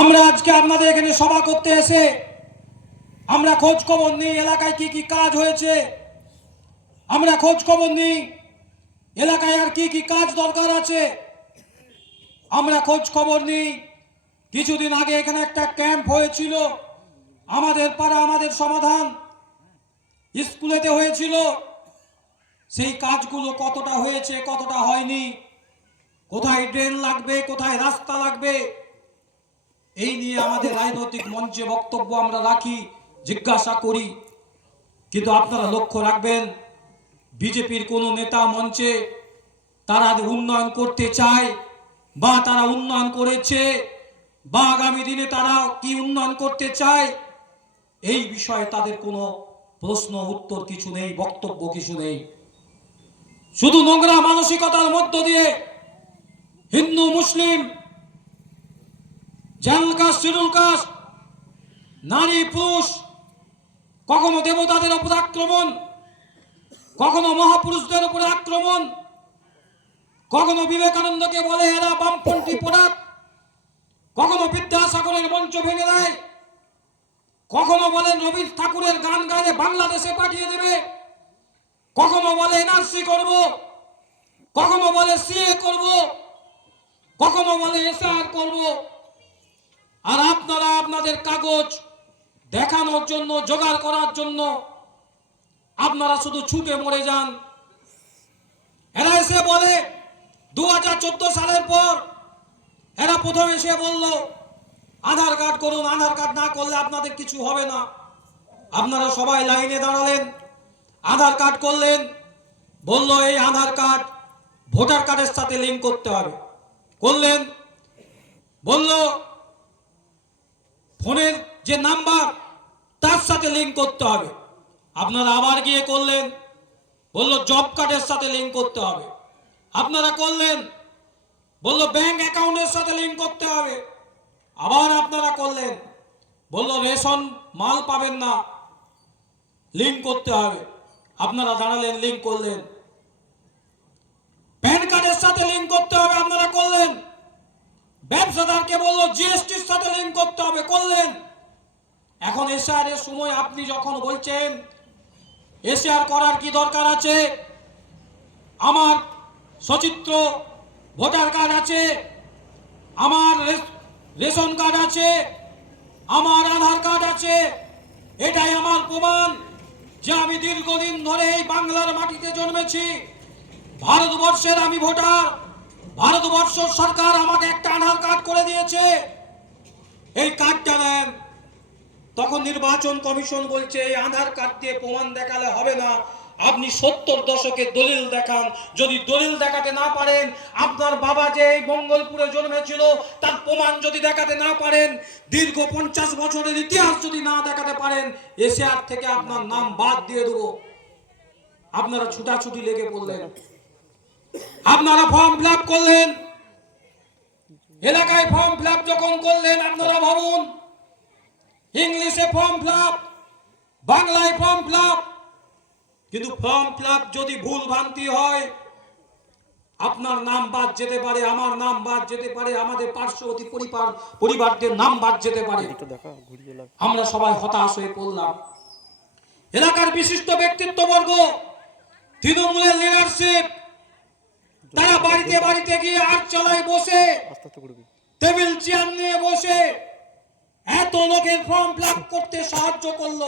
আমরা আজকে আপনাদের এখানে সভা করতে এসে আমরা খোঁজ খবর নিই এলাকায় কি কি কাজ হয়েছে। আমরা খোঁজ খবর নিই এলাকায় আর কি কি কাজ দরকার আছে। আমরা খোঁজ খবর নিই। কিছুদিন আগে এখানে একটা ক্যাম্প হয়েছিল। আমাদের পাড়া আমাদের সমাধান স্কুলেতে হয়েছিল। সেই কাজগুলো কতটা হয়েছে, কতটা হয়নি, কোথায় ড্রেন লাগবে, কোথায় রাস্তা লাগবে এই নিয়ে আমাদের রাজনৈতিক মঞ্চে বক্তব্য আমরা রাখি, জিজ্ঞাসা করি। কিন্তু আপনারা লক্ষ্য রাখবেন, বিজেপির কোনো নেতা মঞ্চে তারা উন্নয়ন করতে চায় বা তারা উন্নয়ন করেছে, বা আগামী দিনে তারা কি উন্নয়ন করতে চায়, এই বিষয়ে তাদের কোনো প্রশ্ন, উত্তর কিছু নেই, বক্তব্য কিছু নেই। শুধু নোংরা মানসিকতার মধ্য দিয়ে হিন্দু, মুসলিম জেনারেল কাস্ট শিডিউল কাস্ট নারী, পুরুষ, কখনো দেবতাদের উপর আক্রমণ, কখনো মহাপুরুষদের উপরে আক্রমণ, কখনো বিবেকানন্দকে বলে এরা বামপন্থী প্রোডাক্ট কখনো বিদ্যাসাগরের মঞ্চ ভেঙে দেয়, কখনো বলে রবীন্দ্র ঠাকুরের গান গায়ে বাংলাদেশে পাঠিয়ে দেবে, কখনো বলে এনআরসি করব, কখনো বলে সিএ করব, কখনো বলে এসআর করব। আর আপনারা আপনাদের কাগজ দেখানোর জন্য, জোগাড় করার জন্য আপনারা শুধু ছুটে মরে যান। এরা এসে বলে দু সালের পর এরা প্রথম এসে বলল, আধার কার্ড করুন, আধার কার্ড না করলে আপনাদের কিছু হবে না। আপনারা সবাই লাইনে দাঁড়ালেন, আধার কার্ড করলেন, বলল, এই আধার কার্ড ভোটার কার্ডের সাথে লিঙ্ক করতে হবে। করলেন, বলল ফোনের যে নাম্বার, তার সাথে লিঙ্ক করতে হবে। আপনারা আবার গিয়ে করলেন, বলল জব কার্ডের সাথে লিঙ্ক করতে হবে। আপনারা করলেন, বলল ব্যাংক অ্যাকাউন্টের সাথে লিঙ্ক করতে হবে। আবার আপনারা করলেন, বলল রেশন মাল পাবেন না লিঙ্ক করতে হবে। আপনারা দাঁড়ালেন লিঙ্ক করলেন। প্যান কার্ডের সাথে লিঙ্ক করতে হবে, আপনারা করলেন। ব্যবসাদারকে বলল, জিএসটির সাথে লিঙ্ক করতে হবে। করলেন। এখন এসআর এর সময় আপনি যখন বলছেন এসআর করার কি দরকার আছে? আমার সচিত্র, ভোটার কার্ড আছে, আমার রেশন কার্ড আছে, আমার আধার কার্ড আছে, এটাই আমার প্রমাণ যে আমি দীর্ঘদিন ধরে এই বাংলার মাটিতে জন্মেছি। ভারতবর্ষের আমি ভোটার। ভারতবর্ষ সরকার আমাকে একটা আধার কার্ড করে দিয়েছে। এই কার্ডটা দেন। তখন নির্বাচন কমিশন বলছে, এই আধার কার্ড দিয়ে প্রমাণ দেখালে হবে না। আপনি সত্তর দশকে দলিল দেখান। যদি দলিল দেখাতে না পারেন, আপনার বাবা যে এই মঙ্গলপুরে জন্মেছিল, তার প্রমাণ যদি দেখাতে না পারেন, দীর্ঘ পঞ্চাশ বছরের ইতিহাস যদি না দেখাতে পারেন, এশিয়ার থেকে আপনার নাম বাদ দিয়ে দেবো। আপনারা ছুটাছুটি লেগে পড়লেন। আপনারা ফর্ম ফিল করলেন। এলাকায় ফর্ম ফিল যখন করলেন আপনারা ভাবুন ইংলিশে ফর্ম ফিল বাংলায় ফর্ম ফিল কিন্তু ফর্ম ফিল যদি ভুল ভ্রান্তি হয় আপনার নাম বাদ যেতে পারে আমার নাম বাদ যেতে পারে আমাদের পার্শ্ববর্তী পরিবার পরিবারদের নাম বাদ যেতে পারে। আমরা সবাই হতাশ হয়ে পড়লাম। এলাকার বিশিষ্ট ব্যক্তিত্ববর্গ তৃণমূলের লিডারশিপ তারা বাড়িতে বাড়িতে গিয়ে আট চালায় বসে। টেবিল, চেয়ার নিয়ে বসে। এত লোকের ফর্ম ফিল করতে সাহায্য করল।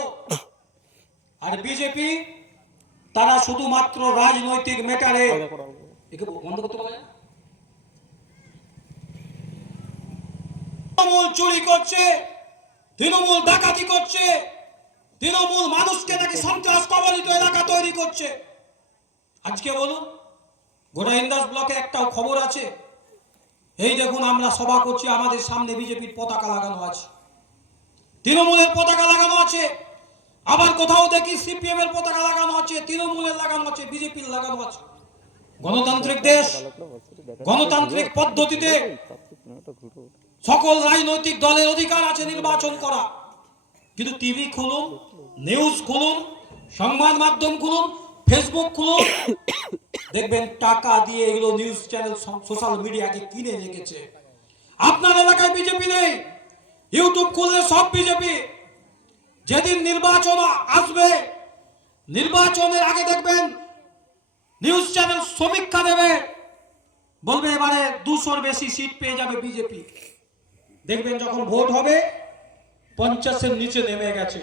আর বিজেপি, তারা শুধুমাত্র রাজনৈতিক। একে বন্ধ করতে পারে তৃণমূল চুরি করছে, তৃণমূল ডাকাতি করছে, তৃণমূল মানুষকে নাকি সন্ত্রাস কবলিত এলাকা তৈরি করছে। আজকে বলুন গোটা ইন্দাস ব্লকে একটাও খবর আছে। এই দেখুন, আমরা সভা করছি, আমাদের সামনে বিজেপির পতাকা লাগানো আছে। তৃণমূলের পতাকা লাগানো আছে। আবার কোথাও দেখি সিপিএম এর পতাকা লাগানো আছে, তৃণমূলের লাগানো আছে, বিজেপির লাগানো আছে। গণতান্ত্রিক দেশ, গণতান্ত্রিক পদ্ধতিতে সকল রাজনৈতিক দলের অধিকার আছে নির্বাচন করা। কিন্তু টিভি খুলুন, নিউজ খুলুন, সংবাদ মাধ্যম খুলুন ফেসবুক খুলুন দেখবেন টাকা দিয়ে এগুলো নিউজ চ্যানেল সোশ্যাল মিডিয়াকে কিনে রেখেছে। আপনার এলাকায় বিজেপি নেই। ইউটিউব খুললে সব বিজেপি। যেদিন নির্বাচন আসবে, নির্বাচনের আগে দেখবেন নিউজ চ্যানেল সমীক্ষা দেবে। বলবে এবারে দুশোর বেশি সিট পেয়ে যাবে বিজেপি। দেখবেন যখন ভোট হবে, পঞ্চাশের নিচে নেমে গেছে।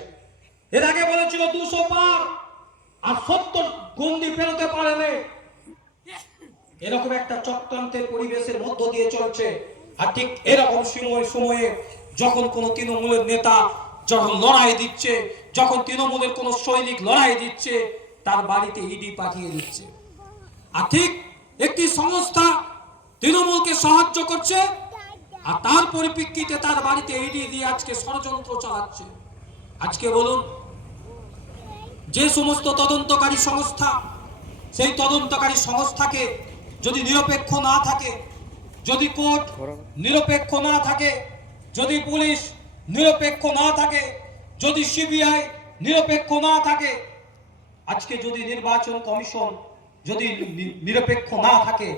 এর আগে বলেছিল দুশো পার। আর সত্তর গন্ডি পেরোতে পারেনি এরকম একটা চক্রান্তের পরিবেশের মধ্য দিয়ে চলছে। আর ঠিক এরকম সময় সময়ে যখন কোন তৃণমূলের নেতা যখন লড়াই দিচ্ছে, যখন তৃণমূলের কোন সৈনিক লড়াই দিচ্ছে, তার বাড়িতে ইডি পাঠিয়ে দিচ্ছে। আর ঠিক একটি সংস্থা তৃণমূলকে সাহায্য করছে, আর তার পরিপ্রেক্ষিতে তার বাড়িতে ইডি দিয়ে আজকে ষড়যন্ত্র চালাচ্ছে। আজকে বলুন যে সমস্ত তদন্তকারী সংস্থা, সেই তদন্তকারী সংস্থাকে যদি নিরপেক্ষ না থাকে, যদি কোর্ট নিরপেক্ষ না থাকে, যদি পুলিশ নিরপেক্ষ না থাকে, যদি সিবিআই নিরপেক্ষ না থাকে, আজকে যদি নির্বাচন কমিশন যদি নিরপেক্ষ না থাকে,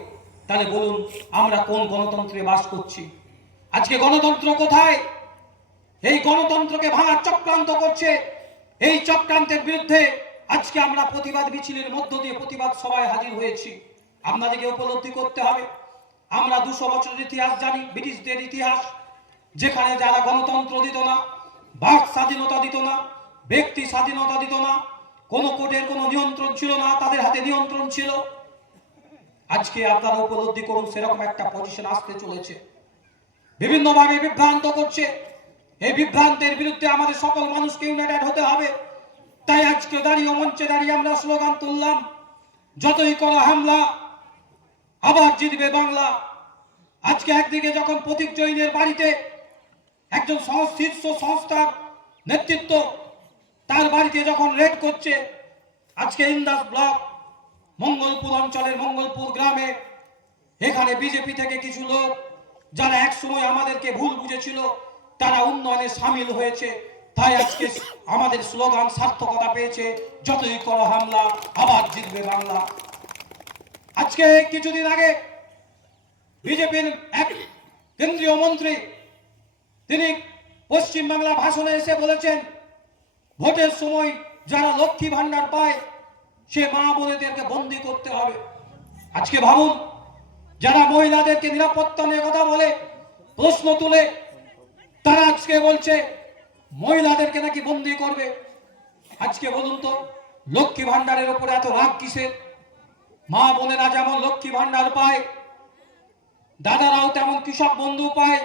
তাহলে বলুন আমরা কোন গণতন্ত্রে বাস করছি? আজকে গণতন্ত্র কোথায়? এই গণতন্ত্রকে ভাঙার চক্রান্ত করছে এই চক্রান্তের বিরুদ্ধে আজকে আমরা প্রতিবাদ মিছিলের মধ্য দিয়ে প্রতিবাদ সভায় হাজির হয়েছি। আপনাদেরকে উপলব্ধি করতে হবে, আমরা দুশো বছরের ইতিহাস জানি, ব্রিটিশদের ইতিহাস, যেখানে যারা গণতন্ত্র দিত না, বাক স্বাধীনতা দিত না, ব্যক্তি স্বাধীনতা দিত না, কোনো কোর্টের কোনো নিয়ন্ত্রণ ছিল না, তাদের হাতে নিয়ন্ত্রণ ছিল। আজকে আপনারা উপলব্ধি করুন, সেরকম একটা পজিশন আসতে চলেছে। বিভিন্নভাবে বিভ্রান্ত করছে। এই বিভ্রান্তের বিরুদ্ধে আমাদের সকল মানুষকে ইউনাইটেড হতে হবে। তাই আজকে দাঁড়িয়ে মঞ্চে দাঁড়িয়ে আমরা স্লোগান তুললাম, যতই করো হামলা, আবার জিতবে বাংলা। আজকে একদিকে যখন প্রতীক জৈনের বাড়িতে একজন শীর্ষ সংস্থার নেতৃত্ব তার বাড়িতে যখন রেড করছে, আজকে ইন্দাস ব্লক, মঙ্গলপুর অঞ্চলের মঙ্গলপুর গ্রামে এখানে বিজেপি থেকে কিছু লোক, যারা এক সময় আমাদেরকে ভুল বুঝেছিল তারা উন্নয়নে সামিল হয়েছে। তাই আজকে আমাদের স্লোগান সার্থকতা পেয়েছে, যতই করো হামলা, আবার জিতবে বাংলা। আজকে কিছুদিন আগে বিজেপির এক কেন্দ্রীয় মন্ত্রী, তিনি পশ্চিমবাংলা ভাষণে এসে বলেছেন, ভোটের সময় যারা লক্ষ্মী ভান্ডার পায়, সে মা বোনেদেরকে বন্দি করতে হবে। আজকে ভাবুন, যারা মহিলাদেরকে নিরাপত্তা নিয়ে কথা বলে, প্রশ্ন তুলে তারা আজকে বলছে, মহিলাদেরকে নাকি বন্দি করবে। আজকে বলুন তো, লক্ষ্মী ভান্ডারের উপরে এত রাগ কিসের? মা বোনেরা যেমন লক্ষ্মী ভান্ডার পায়, দাদারাও তেমন কৃষক বন্ধু পায়,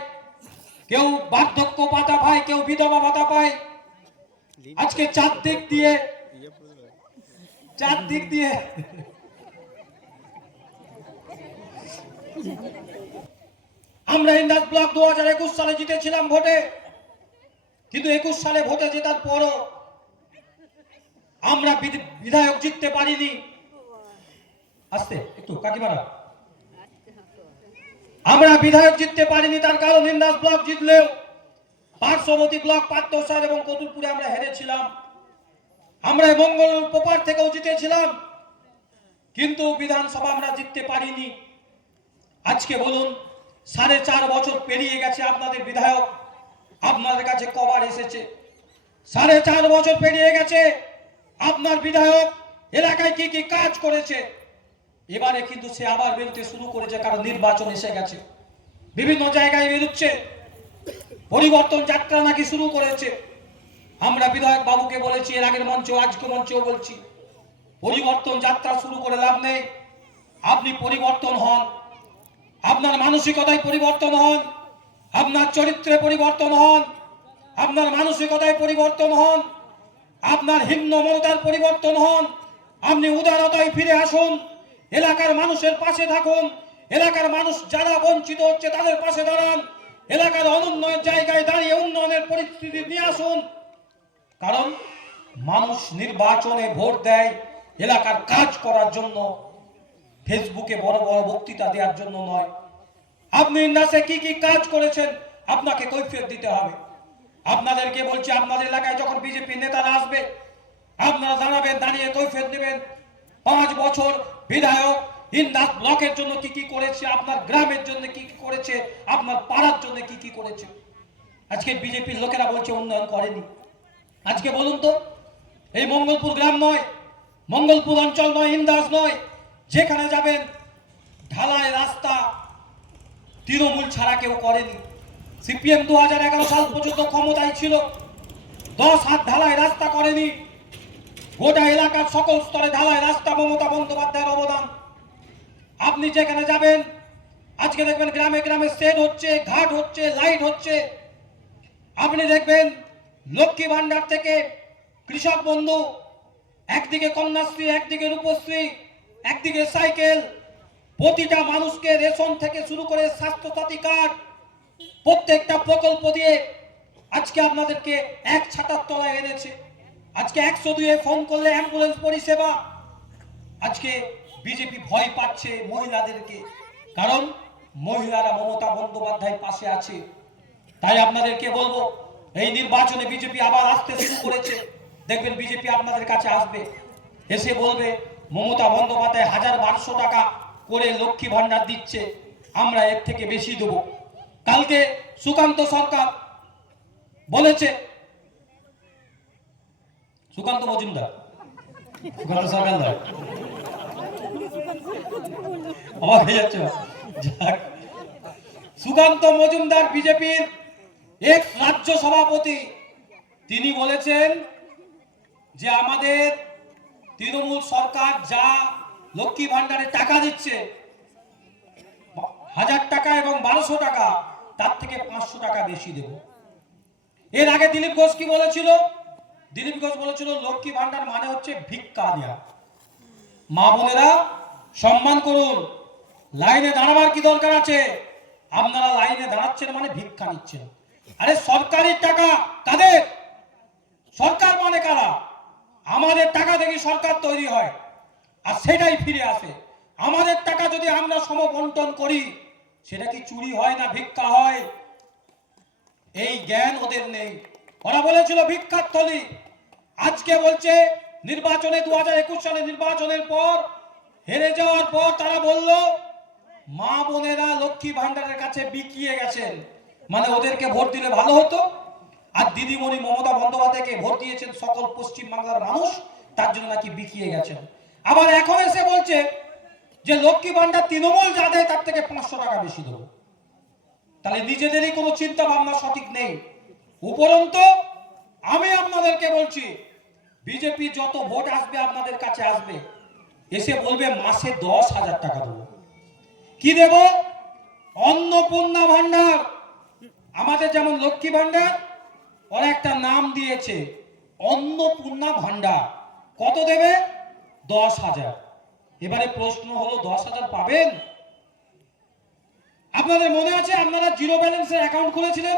কেউ বার্ধক্য ভাতা পায়, কেউ বিধবা ভাতা পায়। আজকে চার দিক দিয়ে চার দিক দিয়ে আমরা ইন্দাস ব্লক দু হাজার একুশ সালে জিতেছিলাম ভোটে। কিন্তু একুশ সালে ভোটে জেতার পরও আমরা বিধ- বিধায়ক জিততে পারিনি। আসতে, একটু, কাকিমারা। আমরা বিধায়ক জিততে পারিনি, তার কারণ ইন্দাস ব্লক জিতলেও পার্শ্ববর্তী ব্লক পাত্রসার এবং কতুলপুরে আমরা হেরেছিলাম। আমরা মঙ্গল পোপার থেকেও জিতেছিলাম, কিন্তু বিধানসভা আমরা জিততে পারিনি। আজকে বলুন সাড়ে চার বছর পেরিয়ে গেছে আপনাদের বিধায়ক। আপনাদের কাছে কবার এসেছে। সাড়ে চার বছর পেরিয়ে গেছে। আপনার বিধায়ক এলাকায় কি কি কাজ করেছে? এবারে কিন্তু সে আবার বেরোতে শুরু করেছে, কারণ নির্বাচন এসে গেছে। বিভিন্ন জায়গায় বেরোচ্ছে। পরিবর্তন যাত্রা নাকি শুরু করেছে। আমরা বিধায়ক বাবুকে বলেছি, এর আগের মঞ্চেও আজকে মঞ্চেও বলছি, পরিবর্তন যাত্রা শুরু করে লাভ নেই। আপনি পরিবর্তন হন। আপনার মানসিকতায় পরিবর্তন হন। আপনার চরিত্রে পরিবর্তন হন। আপনার মানসিকতায় পরিবর্তন হন। আপনার হিম্ন মমতার পরিবর্তন হন। আপনি উদারতায় ফিরে আসুন। এলাকার মানুষের পাশে থাকুন। এলাকার মানুষ যারা বঞ্চিত হচ্ছে তাদের পাশে দাঁড়ান। এলাকার অনুন্নয়ের জায়গায় দাঁড়িয়ে উন্নয়নের পরিস্থিতি নিয়ে আসুন। কারণ মানুষ নির্বাচনে ভোট দেয় এলাকার কাজ করার জন্য। ফেসবুকে বড় বড় বক্তৃতা দেওয়ার জন্য নয়। আপনি ইন্দাসে কি কি কাজ করেছেন, আপনাকে কৈফিয়ত দিতে হবে। আপনাদেরকে বলছি, আপনাদের এলাকায় যখন বিজেপি নেতারা আসবে, আপনারা জানাবেন, দাঁড়িয়ে কৈফিয়ত দেবেন পাঁচ বছর বিধায়ক ইন্দাস ব্লকের জন্য কি কি করেছে, আপনার গ্রামের জন্য কি কি করেছে, আপনার পাড়ার জন্য কি কি করেছে। আজকে বিজেপির লোকেরা বলছে, উন্নয়ন করেনি। আজকে বলুন তো, এই মঙ্গলপুর গ্রাম নয়, মঙ্গলপুর অঞ্চল নয়, ইন্দাস নয় যেখানে যাবেন, ঢালাই রাস্তা তৃণমূল ছাড়া কেউ করেনি। সিপিএম দু হাজার এগারো সাল পর্যন্ত ক্ষমতায় ছিল, দশ হাত ঢালাই রাস্তা করেনি। গোটা এলাকার সকল স্তরে ঢালাই রাস্তা মমতা বন্দ্যোপাধ্যায়ের অবদান। আপনি যেখানে যাবেন, আজকে দেখবেন গ্রামে গ্রামে সেট হচ্ছে, ঘাট হচ্ছে, লাইট হচ্ছে। আপনি দেখবেন লক্ষ্মী ভান্ডার থেকে কৃষক বন্ধু, একদিকে কন্যাশ্রী, একদিকে রূপশ্রী একদিকে সাইকেল, প্রতিটা মানুষকে রেশন থেকে শুরু করে স্বাস্থ্যসাথী কার্ড, প্রত্যেকটা প্রকল্প দিয়ে আজকে আপনাদেরকে এক ছাতার তলায় এনেছে। আজকে একশো দুয়ে ফোন করলে অ্যাম্বুলেন্স পরিষেবা। আজকে বিজেপি ভয় পাচ্ছে মহিলাদেরকে, কারণ মহিলারা মমতা বন্দ্যোপাধ্যায় পাশে আছে। তাই আপনাদেরকে বলব, এই নির্বাচনে বিজেপি আবার আসতে শুরু করেছে। দেখবেন বিজেপি আপনাদের কাছে আসবে, এসে বলবে মমতা বন্দ্যোপাধ্যায় হাজার বারোশো টাকা করে লক্ষ্মী ভান্ডার দিচ্ছে, আমরা এর থেকে বেশি দেবো। কালকে সুকান্ত সরকার বলেছে, সুকান্ত মজুমদার। সুকান্ত সরকার অবাক হয়ে যাচ্ছে? সুকান্ত মজুমদার বিজেপির এক রাজ্য সভাপতি, তিনি বলেছেন যে আমাদের তৃণমূল সরকার যা লক্ষ্মী ভান্ডারে টাকা দিচ্ছে, হাজার টাকা এবং বারোশো টাকা, তার থেকে পাঁচশো টাকা বেশি দেব। এর আগে দিলীপ ঘোষ কি বলেছিল? দিলীপ ঘোষ বলেছিল, লক্ষ্মী ভান্ডার মানে হচ্ছে ভিক্ষা দেওয়া মা বোনেরা, সম্মান করুন। লাইনে দাঁড়াবার কি দরকার আছে? আপনারা লাইনে দাঁড়াচ্ছেন মানে ভিক্ষা নিচ্ছেন। আরে সরকারি টাকা কাদের সরকার মানে কারা আমাদের টাকা থেকে সরকার তৈরি হয়, আর সেটাই ফিরে আসে। আমাদের টাকা যদি আমরা সমবন্টন করি, সেটা কি চুরি হয় না ভিক্ষা হয়? এই জ্ঞান ওদের নেই। ওরা বলেছিল, ভিক্ষার থলি। আজকে বলছে, নির্বাচনে দু হাজার একুশ সালে নির্বাচনের পর, হেরে যাওয়ার পর তারা বলল, মা বোনেরা লক্ষ্মী ভান্ডারের কাছে বিকিয়ে গেছেন। মানে ওদেরকে ভোট দিলে ভালো হতো? আর দিদিমণি মমতা বন্দ্যোপাধ্যায়কে ভোট দিয়েছেন সকল পশ্চিম বাংলার মানুষ, তার জন্য নাকি বিকিয়ে গেছেন। আবার এখন এসে বলছে যে লক্ষ্মী ভান্ডার তৃণমূল যা দেয় তার থেকে পাঁচশো টাকা বেশি দেবো তাহলে নিজেদেরই কোনো চিন্তা ভাবনা সঠিক নেই। উপরন্ত আমি আপনাদেরকে বলছি, বিজেপি যত ভোট আসবে আপনাদের কাছে আসবে, এসে বলবে মাসে দশ হাজার টাকা দেবো। কি দেব? অন্নপূর্ণা ভান্ডার আমাদের যেমন লক্ষ্মী ভান্ডার ওরা একটা নাম দিয়েছে, অন্নপূর্ণা ভান্ডার। কত দেবে? দশ হাজার। এবারে প্রশ্ন হলো, দশ হাজার পাবেন? আপনাদের মনে আছে আপনারা জিরো ব্যালেন্সের অ্যাকাউন্ট খুলেছিলেন?